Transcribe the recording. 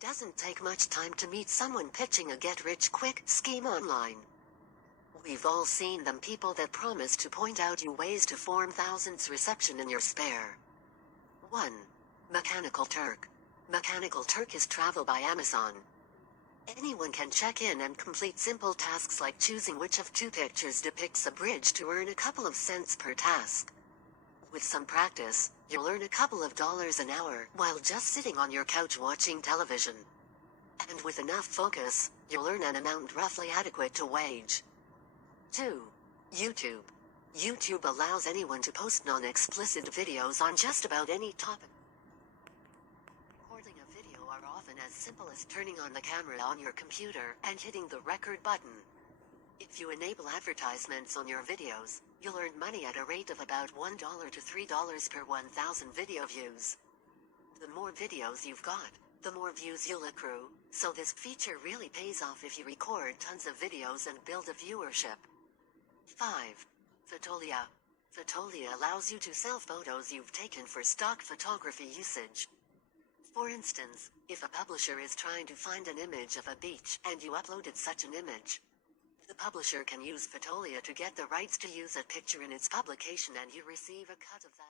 It doesn't take much time to meet someone pitching a get-rich-quick scheme online. We've all seen them, people that promise to point out you ways to form thousands reception in your spare. 1. Mechanical Turk. Mechanical Turk is travel by Amazon. Anyone can check in and complete simple tasks like choosing which of two pictures depicts a bridge to earn a couple of cents per task. With some practice, you'll earn a couple of dollars an hour while just sitting on your couch watching television. And with enough focus, you'll earn an amount roughly adequate to wage. 2. YouTube. YouTube allows anyone to post non-explicit videos on just about any topic. Recording a video are often as simple as turning on the camera on your computer and hitting the record button. If you enable advertisements on your videos, you'll earn money at a rate of about $1 to $3 per 1,000 video views. The more videos you've got, the more views you'll accrue, so this feature really pays off if you record tons of videos and build a viewership. 5. Fotolia. Fotolia allows you to sell photos you've taken for stock photography usage. For instance, if a publisher is trying to find an image of a beach and you uploaded such an image, the publisher can use Fotolia to get the rights to use that picture in its publication and you receive a cut of that.